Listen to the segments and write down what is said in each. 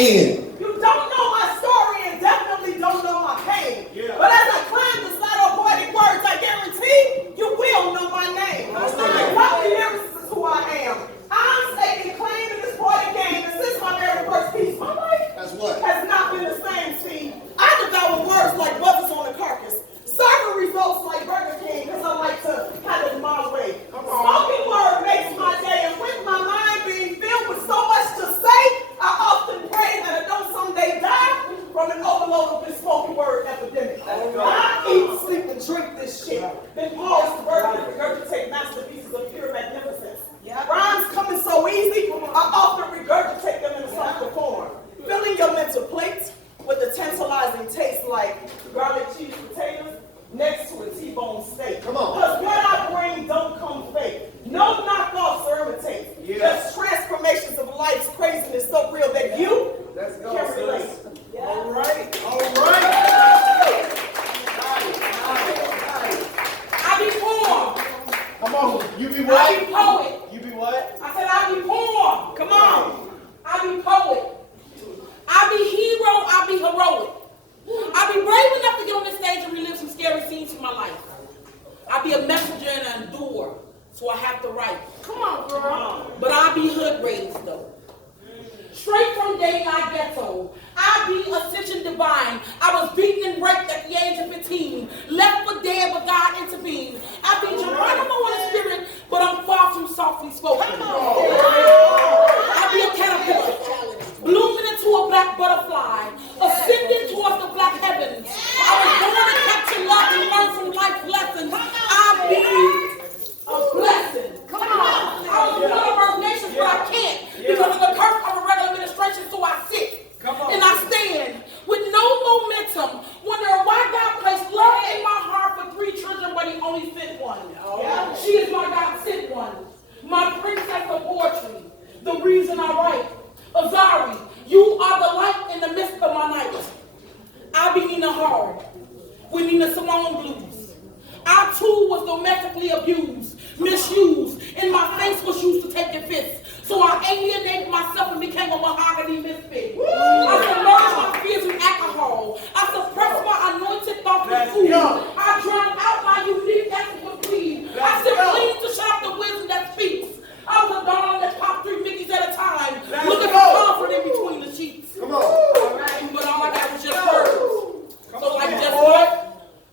in. You don't know my story and definitely don't know my pain. Yeah. But as I climb the ladder of poetic words, I guarantee you will know my name. Probably lyricist is who I am. I'm taking claim in this poetic game, and since my very first piece, my life has not been the same. See, I devour words like buzzers on a carcass, serving results like Burger King, because I like to have it my way. Spoken word makes my day, and with my mind being filled with so much to say, I often pray that I don't someday die from an overload of this spoken word epidemic. I eat, sleep, and drink this shit. Then pause to birth and regurgitate masterpieces of pure magnificence. Rhymes coming so easy, I often regurgitate them in a softer form. Filling your mental plate with a tantalizing taste like garlic cheese potatoes next to a T-bone steak. Come on. Because what I bring don't come fake. No knockoffs or imitates. Just transformations of life's craziness so real that you can relate. All right. All right. I be poem. Come on. You be what? I be poet. You be what? I said I be poem. Come on. I be poet. I be hero. I be heroic. I be brave enough to get on this stage and relive some scary scenes from my life. I be a messenger and an endurer, so I have to write. Come on, girl. But I be hood raised though. Straight from daylight ghetto. I be ascension divine. I was beaten and raped at the age of 15. Left for dead, but God intervened. I be Geronimo in the spirit, but I'm far from softly spoken. I be a caterpillar, blooming into a black butterfly, ascending towards the black heavens. I was born to capture love and learn from life's lessons. I be a blessing. Come on. I was one of our nations, but I can't because of the curse of a regular administration, so I sit. And I stand with no momentum, wondering why God placed love in my heart for 3 children, but He only sent one. She is my God sent one. My princess of poetry, the reason I write. Azari, you are the light in the midst of my night. I be Nina Hard with Nina Simone blues. I too was domestically abused, misused, and my face was used to take your fists. So I alienated myself and became a mahogany misfit. I submerged my fears in alcohol. I suppressed my anointed thoughts with food. I drowned out my unique essence with greed. I said, please to shut up the wisdom that speaks. I was a darling that popped 3 Mickeys at a time, looking for comfort in between the sheets. Come on. But all I got was just words. So like just what?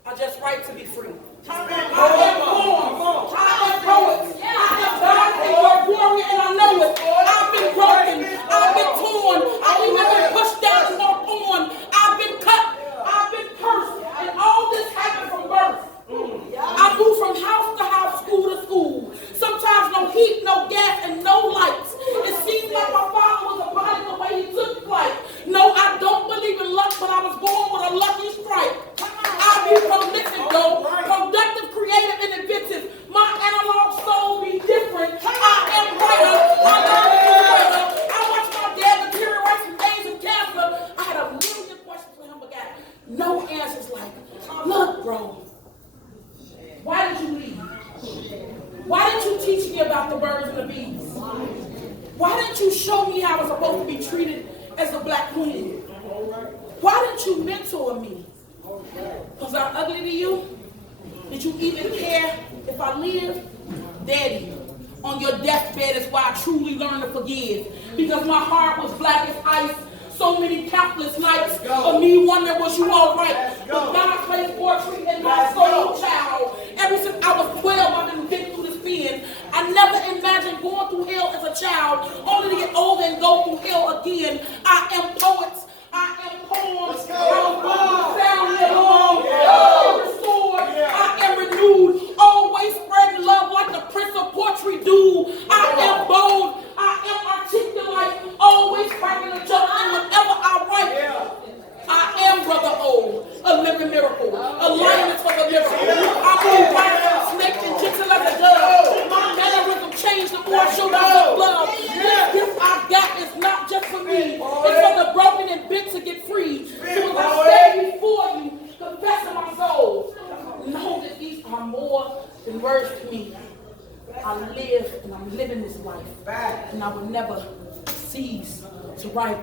I just write to be free. I am poems. I am poets. I am God and your warrior, and I know it. I've been broken. I've been torn. I've even been pushed down and walked on. I've been cut. I've been cursed. And all this happened from birth. I moved from house to house, school to school. Sometimes no heat, no gas, and no lights. It seemed like my father was a body the way he took flight. No, I don't believe in luck, but I was born with a lucky strike. I be prolific though, productive, creative, and inventive. My analog soul be different. I am brighter. I learned to be brighter. I watched my dad deteriorate from days of cancer. I had a million questions for him, but got no answers like, look, bro. Why did you leave? Why didn't you teach me about the birds and the bees? Why didn't you show me how I was supposed to be treated as a black queen? Why didn't you mentor me? Was I ugly to you? Did you even care if I lived? Daddy, on your deathbed is why I truly learned to forgive. Because my heart was black as ice. So many countless nights of me wondering, was you all right? But God placed poetry in my soul, child. Ever since I was 12, I've been getting through this pen. I never imagined going through hell as a child, only to get older and go through hell again. I am poets. I am poems. I was born soundly alone. I am restored. I am renewed. Always spreading love like the Prince of Poetry do. I am bold. I am articulate. Always cracking a joke whenever I write. I am Brother O, a living miracle, a lioness for the miracle. I move right as a snake and gentle as a dove. My mannerism changed the more I showed out the love. This gift I got is not just for me. It's for the broken and bent to get free. So as I stand before you, confessing my soul, know that these are more than words to me. I live and I'm living this life, and I will never cease to write.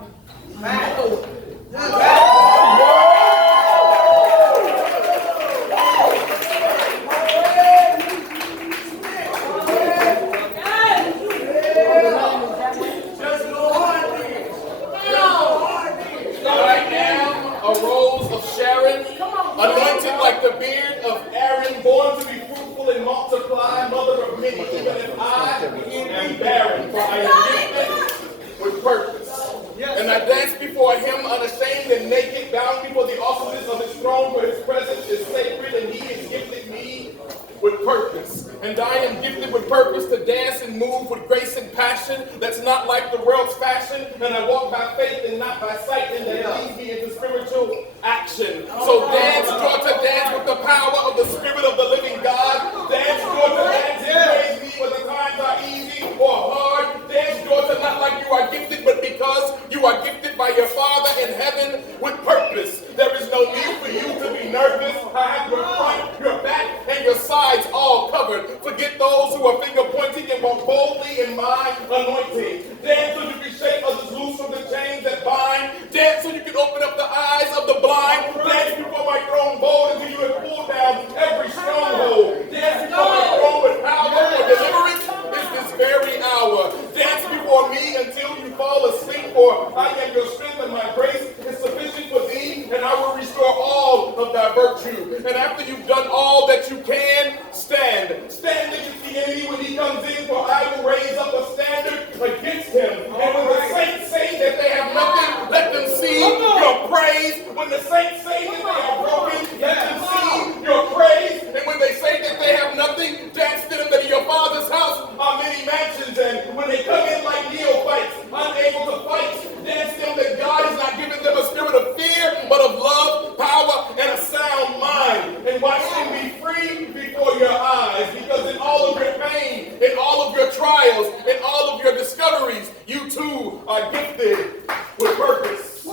Anointed like the beard of Aaron, born to be fruitful and multiply, mother of many, even if I am barren, for I am gifted with purpose. And I dance before him unashamed and naked, bound before the awesomeness of his throne, where his presence is sacred, and he has gifted me with purpose. And I am gifted with purpose to dance and move with grace and passion that's not like the world's fashion. And I walk by faith and not by sight, and that leads me into spiritual action. So dance, Georgia, dance with the power of the Spirit of the living God. Dance, Georgia, dance and praise me whether times are easy or hard. Dance, Georgia, not like you are gifted, but because you are gifted by your Father in heaven with purpose. There is no need for you to be nervous. I have your front, your back, and your sides all covered. Forget those who are finger pointing and walk boldly in my anointing. Dance so you can shake others loose from the chains that bind. Dance so you can open up the eyes of the blind. Dance before my throne bold until you have pulled down every stronghold. Dance before my throne with power for deliverance is this very hour. Dance before me until you fall asleep, for I am your strength and my grace is sufficient for thee, and I will restore all of thy virtue. And after you've done all that you can, stand. Stand against the enemy when he comes in, for I will raise up a standard against him. And when the saints say that they have nothing, let them see your praise. When the saints say that they are broken, let them see your praise. And when they say that they have nothing, dance to them that in your Father's house are many mansions. And when they come in like neophytes, unable to fight, dance to them that God has not given them a spirit of fear, but of love, power, and a sound mind. And watch them be free before your eyes, because in all of your pain, in all of your trials, in all of your discoveries, you too are gifted with purpose.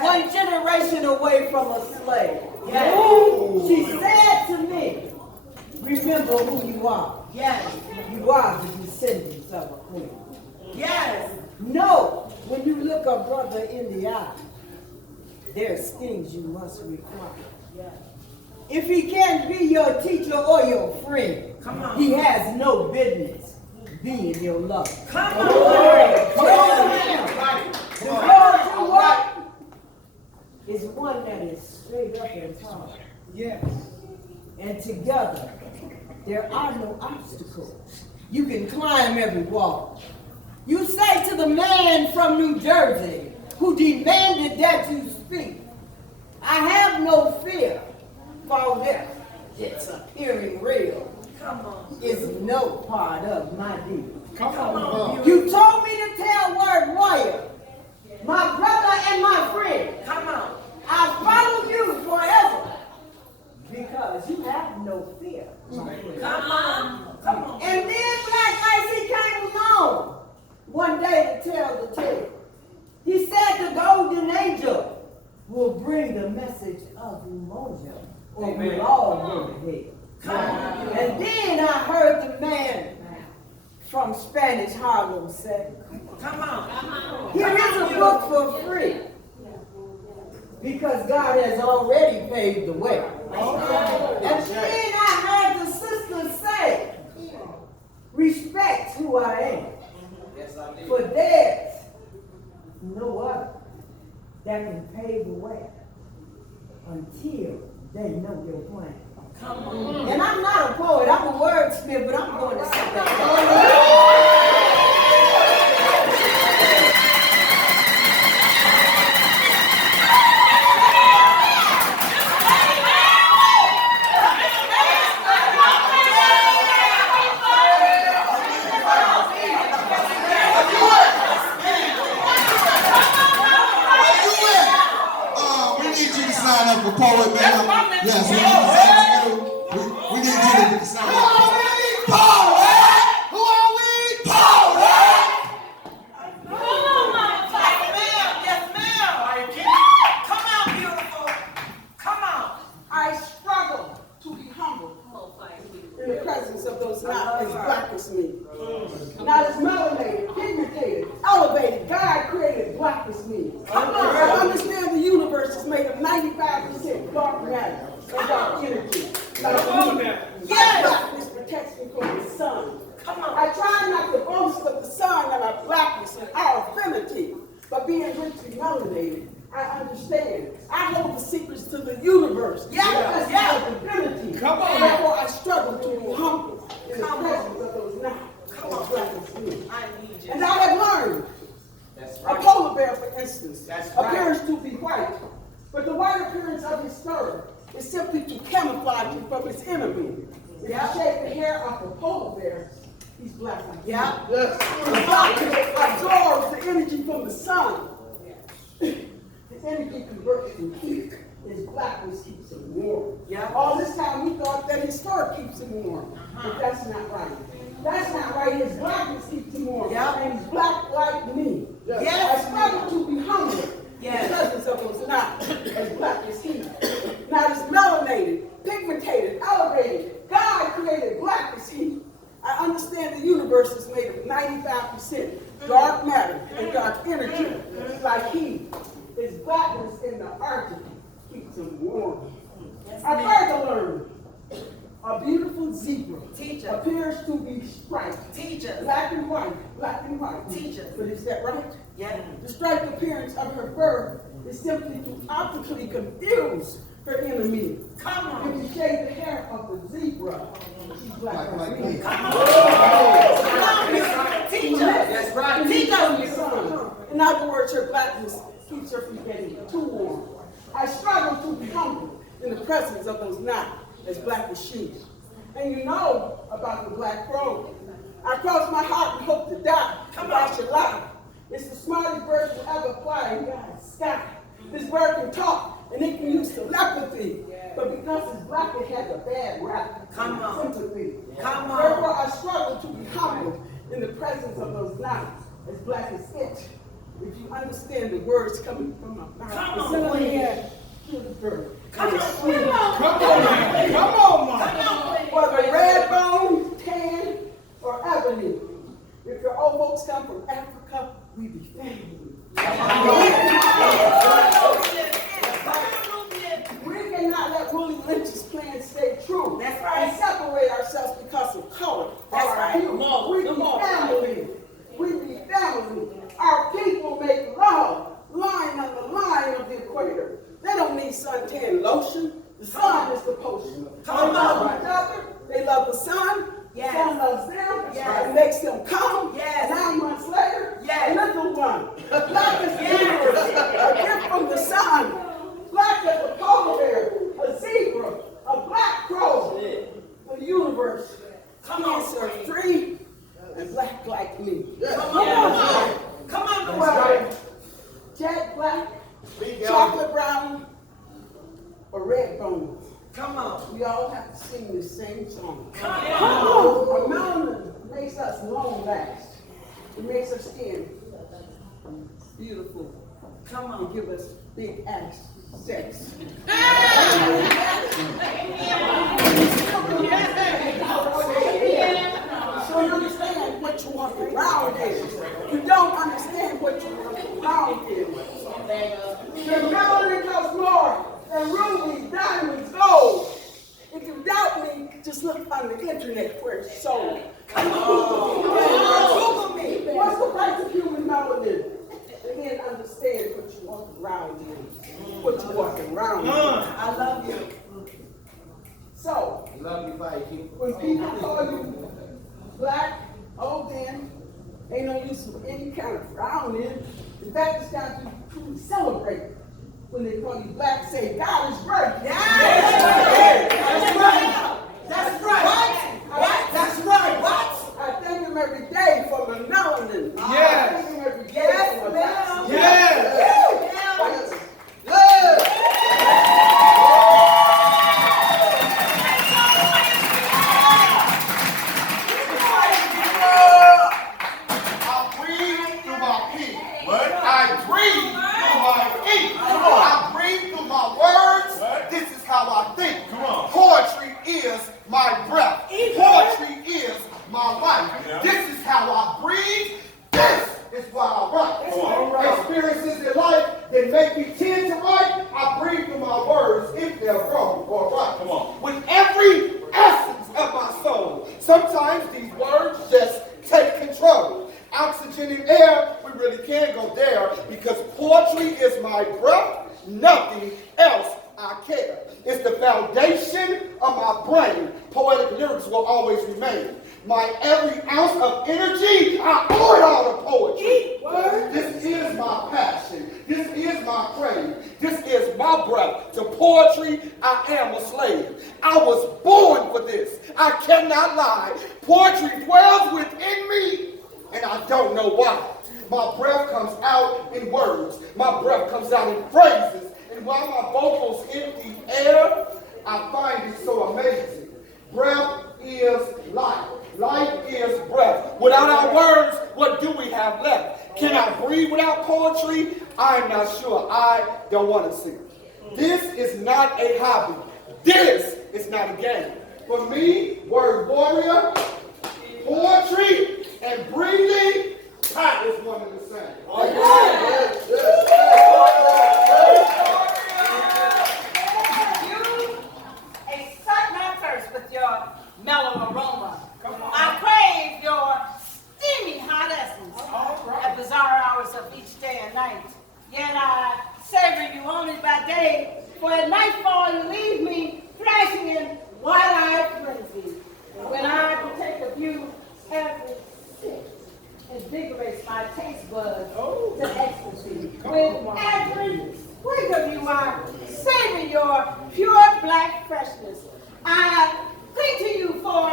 One generation away from a slave. Yes. She said to me, remember who you are. Yes. You are the descendants of a queen. Yes. Know when you look a brother in the eye, there's things you must require. Yes. If he can't be your teacher or your friend, he has no business being your lover. Come on. The God you want is one that is straight up and tall. Yes. And together, there are no obstacles. You can climb every wall. You say to the man from New Jersey who demanded that you speak, I have no fear, for death, it's appearing real. Come on. Is no part of my deal. Come on. You told me to tell word warrior, my brother and my friend. Come on. I'll follow you forever because you have no fear. Come on. Come on. And then Black Icy came along one day to tell the tale. He said the golden angel will bring the message of emotion, or we'll all go to hell. Come on. And then I heard the man from Spanish Harlem say, come on. Here is a book for free. Because God has already paved the way. And then I heard the sister say, respect who I am. For there's no other that can pave the way until they know your plan. Come on. And I'm not a poet, I'm a wordsmith, but I'm going to say that. Sign up for P.O.E.T, man. Yes, we need you to sign up. presence of those not as black as me. Not as melanated, pigmented, elevated. God created black as me. I understand the universe is made of 95% dark matter and dark energy. Like me. Blackness protects me from the sun. I try not to boast of the sun and our blackness and our affinity, but being richly melanated, I understand. I hold the secrets to the universe. That's the divinity. Therefore, I struggle to be humble in the presence of those not as black as me. And I have learned. A polar bear, for instance, appears to be white, but the white appearance of his fur is simply to camouflage him from his enemy. If you shave the hair off a polar bear, he's black like that. The black absorbs the energy from the sun. The energy converts to heat. His blackness keeps him warm. All this time we thought that his fur keeps him warm, but that's not right. That's not right. His blackness keeps him warm. And he's black like me. I struggle to be humble in the presence of those not as black as he. Not as melanated, pigmented, elevated. God created black as he. I understand the universe is made of 95% dark matter and dark energy, like he. His blackness in the Arctic keeps him warm. I further learned a beautiful zebra appears to be striped. Black and white, black and white. But is that right? The striped appearance of her fur is simply to optically confuse her enemy. If you shave the hair of the zebra, she's black like me. That's right. Teach us. In other words, her blackness keeps her from getting too warm. I struggle to be humble in the presence of those not as black as she. And you know about the black crow. I cross my heart and hope to die. I should lie. It's the smartest bird to ever fly in God's sky. This bird can talk and it can use telepathy. But because it's black, it has a bad rap. Sympathy. Therefore, I struggle to be humble in the presence of those not as black as it. If you understand the words coming from my mouth, Come on, whether red bone, tan, or ebony. If your old folks come from Africa, we be family. We cannot let Willie Lynch's plan stay true. And separate ourselves because of color. We be family. We be family. Our people make love, lying on the line of the equator. They don't need suntan lotion. The sun is the potion. They love each other. They love the sun. The sun loves them. It makes them come. 9 months later, a little one. Black as the universe. A gift from the sun. Black as a polar bear. A zebra. A black crow. The universe. Cancer free and black like me. Come on, jet black, chocolate brown, or red bone. We all have to sing the same song. A mountain makes us long last. It makes our skin beautiful. And give us big ass sex. So you understand what you walk around in. You don't understand what you walk around in. The melanin costs more than rubies, diamonds, gold. If you doubt me, just look on the internet where it's sold. Google me. What's the price of human melanin? And then understand what you walk around in. What you walk around in. I love you. So, when people call you black, oh then, ain't no use of any kind of frowning. In fact, it's got to truly celebrate. When they call you black, say, God is great. That's right. That's right. That's right. What? I thank him every day for the melanin. I thank him every day for the black. My breath. sometimes these words just take control. Oxygen in air, we really can't go there because poetry is my breath, nothing else I care. It's the foundation of my brain. Poetic lyrics will always remain. My every ounce of energy, I owe it all to poetry. This is my passion. This is my crave. This is my breath. To poetry, I am a slave. I was born for this. I cannot lie. Poetry dwells within me, and I don't know why. My breath comes out in words. My breath comes out in phrases. And while my vocals empty air, I find it so amazing. Breath is life. Life is breath. Without our words, what do we have left? Can I breathe without poetry? I'm not sure. I don't want to sing. This is not a hobby. This is not a game. For me, word warrior, poetry, and breathing, that is one and the same. You excite my thirst with your mellow aroma. I crave your steamy hot essence at bizarre hours of each day and night. Yet I savor you only by day, for at nightfall you leave me thrashing in wide-eyed frenzy. When I partake of you, every sip invigorates my taste buds to ecstasy. With every swig of you, I savor your pure black freshness. I cling to you for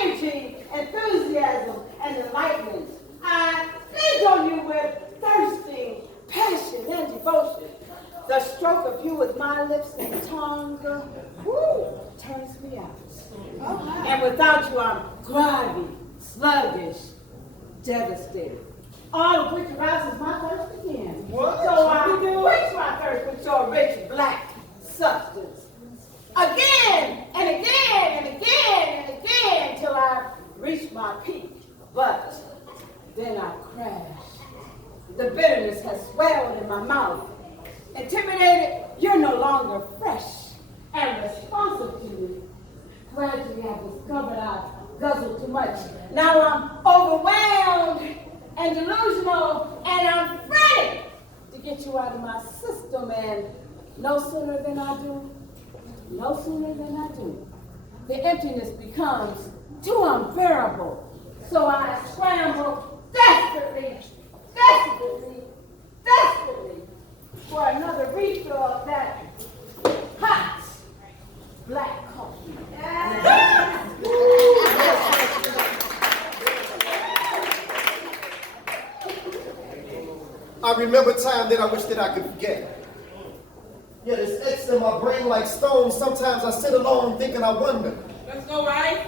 energy, enthusiasm, and enlightenment. I feed on you with thirsting passion and devotion. The stroke of you with my lips and tongue, turns me out. And without you, I'm groggy, sluggish, devastated. All of which arouses my thirst again. So I quench my thirst with your rich black substance. Again and again and again and again till I reach my peak. But then I crash. The bitterness has swelled in my mouth. Intimidated, you're no longer fresh and responsive to me. Gradually I've discovered I guzzled too much. Now I'm overwhelmed and delusional, and I'm ready to get you out of my system, and no sooner than I do, the emptiness becomes too unbearable. So I scramble desperately for another refill of that hot black coffee. I remember time that I wish that I could forget. Yet it's etched in my brain like stone. Sometimes I sit alone thinking, I wonder. Let's go, right?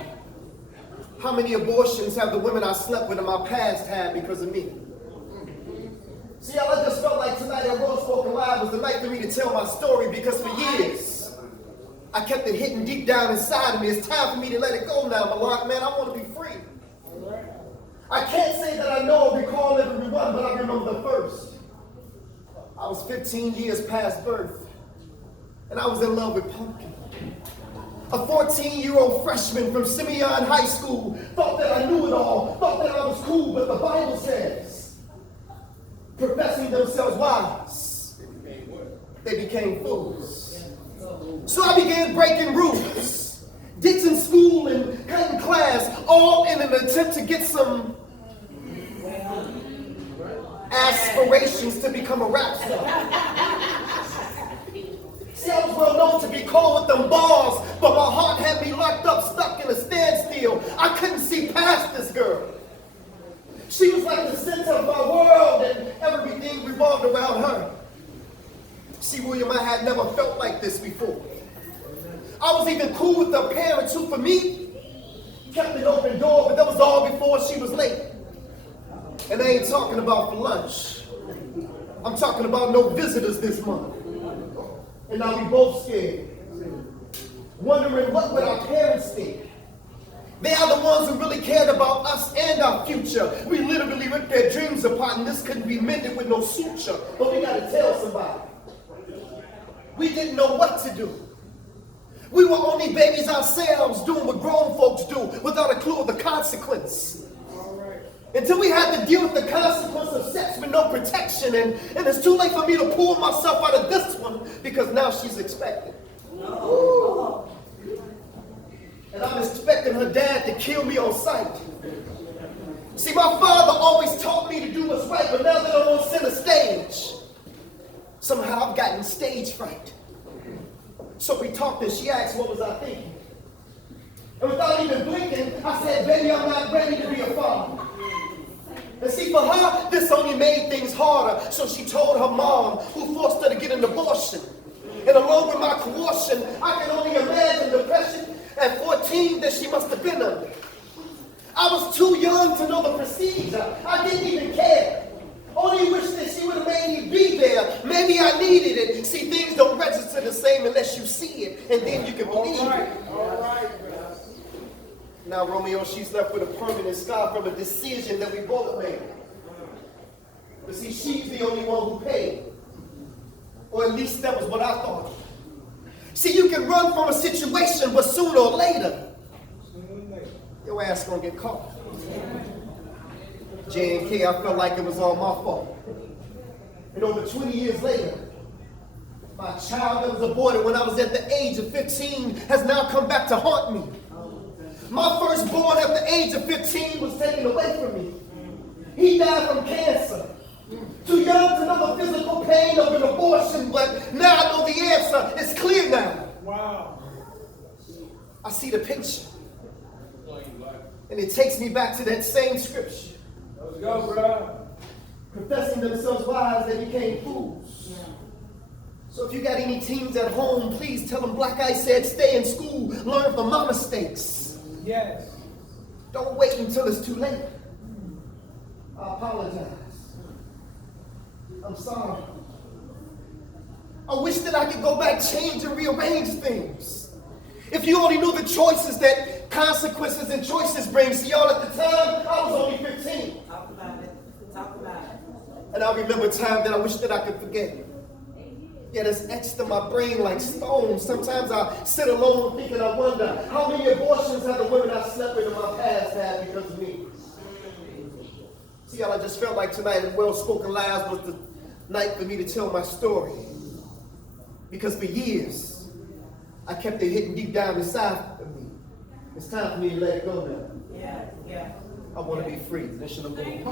How many abortions have the women I slept with in my past had because of me? See, I just felt like tonight at Rose Spoken Live was the night for me to tell my story, because for years, I kept it hidden deep down inside of me. It's time for me to let it go now, BLAQ, man. I want to be free. I can't say that I know or recall every one, but I remember the first. I was 15 years past birth, and I was in love with Pumpkin. A 14-year-old freshman from Simeon High School, thought that I knew it all, thought that I was cool, but the Bible says, professing themselves wise, they became fools. So I began breaking rules, ditching school and cutting class, all in an attempt to get some aspirations to become a rap star. See, I was well known to be cold with them balls, but my heart had me locked up, stuck in a standstill. I couldn't see past this girl. She was like the center of my world, and everything revolved around her. See, William, I had never felt like this before. I was even cool with the parents who, for me, kept an open door, but that was all before she was late. And I ain't talking about for lunch. I'm talking about no visitors this month. And now we both scared, wondering what would our parents think. They are the ones who really cared about us and our future. We literally ripped their dreams apart, and this couldn't be mended with no suture. But we gotta tell somebody. We didn't know what to do. We were only babies ourselves doing what grown folks do without a clue of the consequence. Until we had to deal with the consequence of sex with no protection, and it's too late for me to pull myself out of this one because now she's expecting. No. And I'm expecting her dad to kill me on sight. See, my father always taught me to do what's right, but now that I'm on center stage, somehow I've gotten stage fright. So we talked and she asked what was I thinking. And without even blinking, I said, baby, I'm not ready to be a father. And see, for her, this only made things harder. So she told her mom, who forced her to get an abortion. And along with my coercion, I can only imagine the pressure at 14 that she must have been under. I was too young to know the procedure. I didn't even care. Only wish that she would have made me be there. Maybe I needed it. See, things don't register the same unless you see it, and then you can believe it. All right. Now, Romeo, she's left with a permanent scar from a decision that we both made. But see, she's the only one who paid. Or at least that was what I thought. See, you can run from a situation, but sooner or later, your ass gonna get caught. J&K, I felt like it was all my fault. And over 20 years later, my child that was aborted when I was at the age of 15 has now come back to haunt me. My firstborn at the age of 15 was taken away from me. He died from cancer. Too young to know the physical pain of an abortion, but now I know the answer. It's clear now. Wow. I see the picture. And it takes me back to that same scripture. Let's go, bro. Confessing themselves wise, they became fools. So if you got any teens at home, please tell them Black Ice said stay in school, learn from my mistakes. Yes. Don't wait until it's too late. I apologize. I'm sorry. I wish that I could go back, change and rearrange things. If you only knew the choices that consequences and choices bring. See, y'all, at the time, I was only 15. Talk about it. Talk about it. And I remember a time that I wish that I could forget. Yet it's etched in my brain like stone. Sometimes I sit alone thinking, I wonder, how many abortions have the women I slept with in my past had because of me? See, y'all, I just felt like tonight at Well-Spoken Lives was the night for me to tell my story. Because for years, I kept it hidden deep down inside of me. It's time for me to let it go now. Yeah. I want to be free. This should have been.